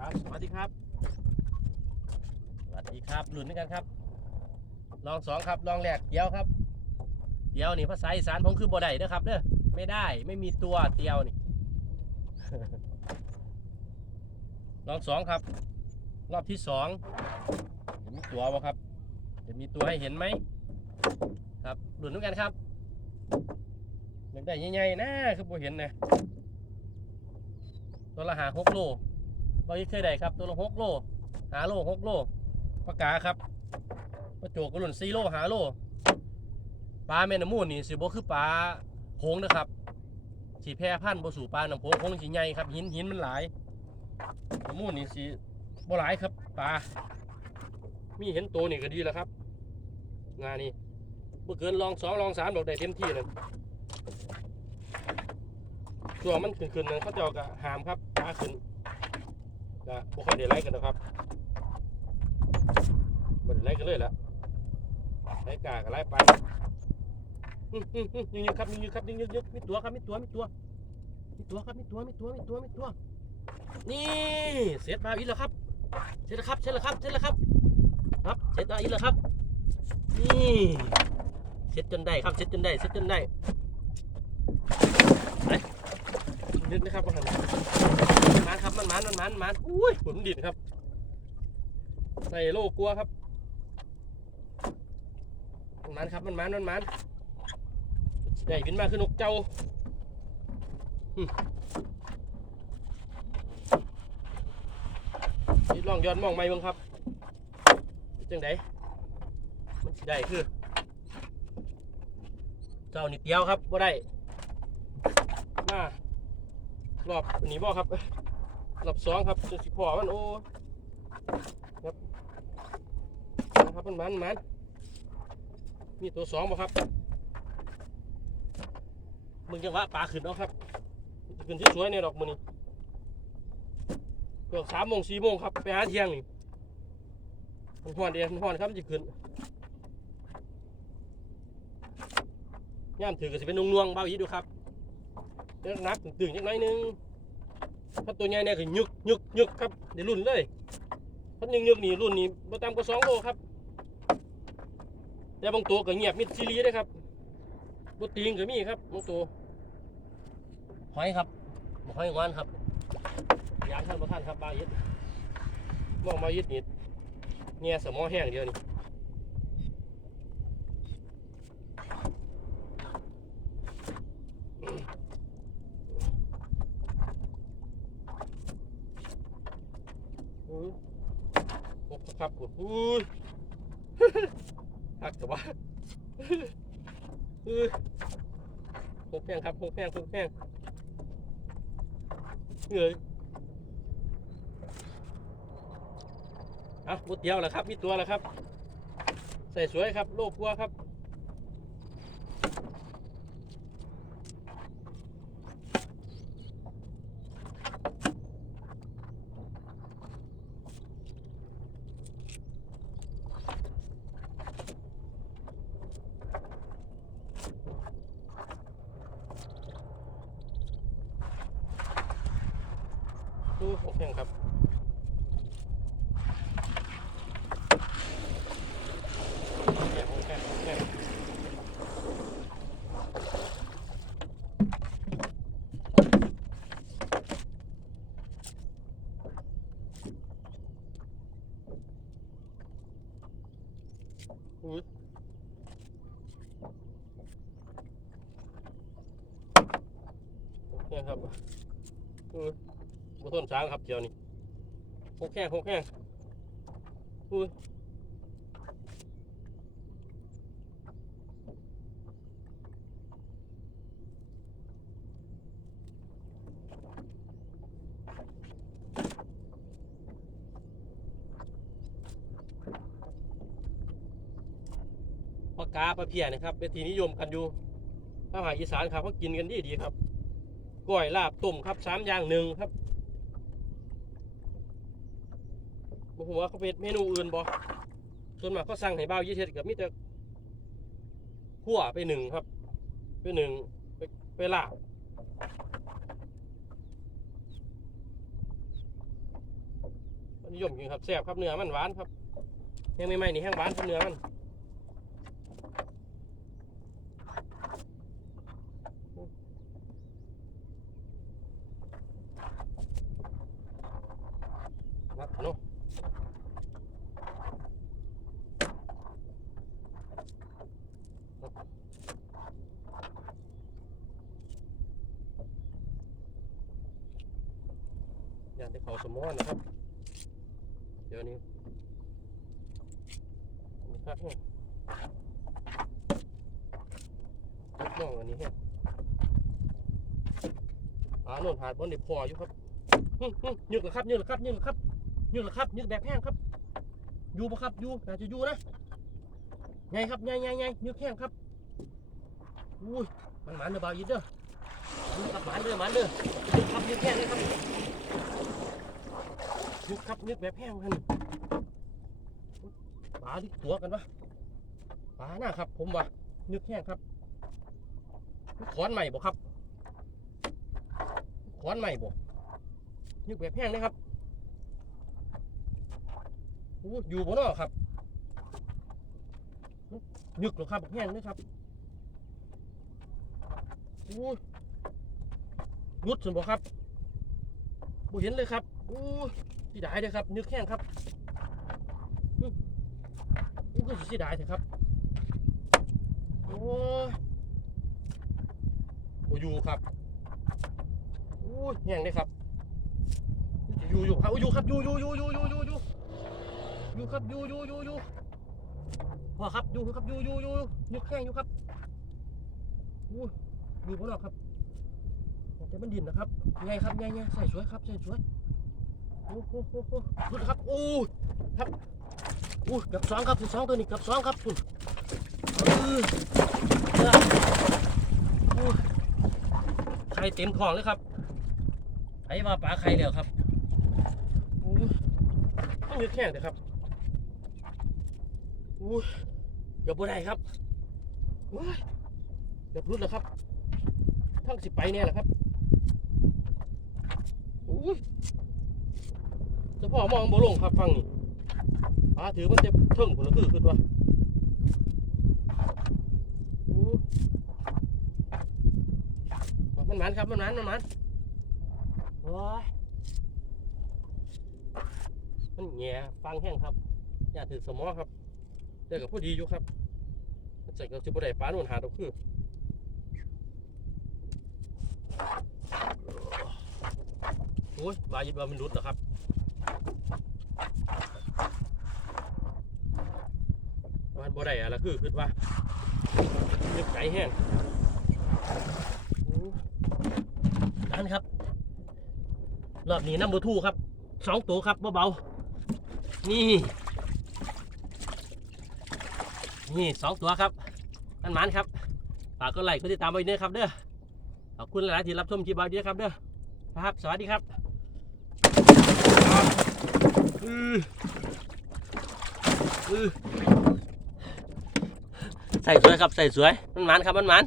ครับสวัสดีครับสวัสดีครับหลุนด้วยกันครับ ลองสองครับลองแรกเดียวครับ เดียวนี่ภาษาอีสานผมคือบ่ได้เด้อครับเด้อไม่ได้ไม่มีตัวเดียวนี่ ลองสองครับ รอบที่สองจะมีตัวบ่ครับ จะมีตัวให้เห็นไหมครับหลุนด้วยกันครับอยากได้ใหญ่ๆนะคือบ่เห็นนะตัวละหาหกโล เราเคยได้ครับ ตัวละหกโลหาโลหกโลปลากาครับปลาโจกกระหล่นสี่โลหาโลปลาแม่น้ำมูลนี่สิบ่คือปลาโขงนะครับสีแพร่พันธุ์บ่สู่ปลาน้ำโขงโขงสีใหญ่ครับ หินหินมันหลายน้ำมูลนี่สิบ่หลายครับปลามีเห็นตัวนี่ก็ดีแล้วครับ งานนี้บ่อเกินลองสองลองสามบอกได้เต็มที่เลยช่วมันขึ้นๆนึงเขาเจ้าก็หามครับปลาขึ้น ก็บ่ค่อยได้ไล่กันนะครับบ่ได้ไล่กันเลยแหละไล่กากับไล่ไปอืมอืมอืมยิงๆครับยิงๆครับยิงๆยิงๆมีตัวครับมีตัวมีตัวมีตัวครับมีตัวมีตัวมีตัวมีตัว นี่เสร็จมาอีกแล้วครับเสร็จแล้วครับเสร็จแล้วครับเสร็จแล้วครับ ครับเสร็จมาอีกแล้วครับ นี่เสร็จจนได้ครับเสร็จจนได้เสร็จจนได้ไป นึกนะครับว่าหันมันมันครับมันมันมันมันมันอุ้ยผมดินครับ ใส่โลกลัวครับมันมันครับมันมันมันมันได้ขึ้นมาคือนกเจ้าหึนี่ลองย้อนมองไม่บ้างครับจังไดมันสิได้คือเจ้านิดเดียวครับว่าได้มา รอบนี้บ่ครับรอบสองครับจนสิพอมันโอ้ครับนะครับมันมันมันมีตัวสองบ่ครับมึงจังหวะปลาขึ้นเนาะครับขึ้นที่สวยในดอกมือนี้เกือบสามโมงสี่โมงครับไปหาเที่ยงนี่มันห่อนเดียวมันห่อนครับนจะขึ้นย่ามถือก็สิเป็นนวงๆเบาอีดูครับ เดี๋ยวนักตึงๆจักหน้อยนึงถ้าตัวใหญ่เนี่ยคือยึกยึกยึกครับเดี๋ยวรุ่นเลยถ้ายึกยึกนี่รุ่นนี้บ่ต่ำกว่าสองโลครับแต่บางตัวก็เงียบมิดซีรีส์เลยครับบ่ตีงก็มีครับบางตัวหอยครับหอยวานครับยามท่านบ่ท่านครับบายิดมองบายิดนี่เงียสมอแห้งเดียวนี่ อุ้ยโอ้ครับคุณอุ้ยหักแต่ว่าอุ้ยหกแพงครับหกแพงหกแพงเหนื่อยอะบุดเดียวแหละครับ มีตัวแล้วครับ ใส่สวยครับ โลกลัวครับ ดูหกแพงครับแค่หกแค่หกแค่อุ้ยหกแค่ครับอุ้ย บ่ทนช้างครับเจียวนี่หกแค่หกแค่อุ้ยปลากาปลาเพียนะครับเป็นที่นิยมกันอยู่ทางภาคอีสานครับเขากินกันดีดีๆครับก้อยลาบต้มครับสามอย่างหนึ่งครับ ผมว่าเขาเป็นเมนูอื่นบ่ส่วนมากเขาสั่งให้บ่าวยี่เทศกับมิแต่ขั่วไปหนึ่งครับ ไปหนึ่งไปไปลาบนิยมกิงครับแซ่บครับเนื้อมันหวานครับแห้งใหม่ๆนี่แห้งหวานครับเนื้อมันน ยากได้เขาสมอนนะครับ เดี๋ยวนี้นี่ครับเนี่ยจับน้องอันนี้เนี่ยหาโน่นหาดบนเด็พออยู่ครับยึกเหรอครับยึกเหรอครับยึกเหรอครับยึกเหรอครับยึกแบบแห้งครับอยู่ปะครับอยู่น่าจะอยู่นะไงครับไงไงไงยึกแห้งครับอุ้ยมันหมันเด้อบ่าวยิดเด้อมันกับหมันเด้อหมันเด้อยึกครับยึกแห้งเลยครับ ยึกครับยึกแบบแห้งกันปลาที่ตัวกันวะปลาหน้าครับ ผมวะนึกแห้งครับขอนใหม่บ่ครับขอนใหม่บ่นึกแบบแห้งเลยครับอยู่บนนอครับนึกหรอครับแบบแห้งเลยครับโอ้ยรุดสุนบ่ครับบ่เห็นเลยครับ โอ้ที่ได้เลยครับนึกแห้งครับนี่ก็สียดายเถอะครับ โอ้โอ้อยู่ครับโอ้ยแห้งเลยครับอยู่อยู่ครับอยู่ครับอยู่อยู่อยู่อยู่อยู่อยู่อยู่อยู่ครับอยู่อยู่อยู่อยู่พ่อครับอยู่ครับอยู่อยู่อยู่อยู่แห้งอยู่ครับโอ้ยอยู่บนหรอกครับแต่มันดินนะครับไงครับไงไงใส่สวยครับใส่สวย โอ้โหโอ้โหดูนะครับโอ้ยครับอู้กับสองครับสองตัวนี้กับสองครับคุณอื้อเอออู้ไข่เต็มท้องเลยครับไข่มาปลาไข่แล้วครับอู้ต้องยืดแข้งเลยครับอู้เกือบบ่ได้ครับว้ยเกือบรุดแล้วครับทั้งสิไปเนี่ยแหละครับอู้เจะพ่อมองบ่ลงครับฟังนี่ปลาถือมันจะเทิงผลละคือคือตัวโอ้มันมันครับมันมันมันมันโอ้ยมันแง่ฟังแห้งครับ อย่าถือสมอครับเด็กกับผู้ดีอยู่ครับมันจะกับสิบได้ปลาหนุนหาตัวคือโอ้ยบายิบว่ามันรุดเหรอครับ มัน บ่ได้อะละคือคือว่ายึกไก่แห้งอ้นั่นครับ รอบนี้น้ำบูทูครับสองตัวครับเบาๆนี่ นี่สองตัวครับนั่นมันครับฝากก็ไลค์ก็ติดตามไว้ด้วยครับเด้อขอบคุณหลายๆที่รับชมคลิปบายเดียครับเด้อครับ สวัสดีครับอืออือ ใส่สวยครับใส่สวยมันหมันครับมันหมัน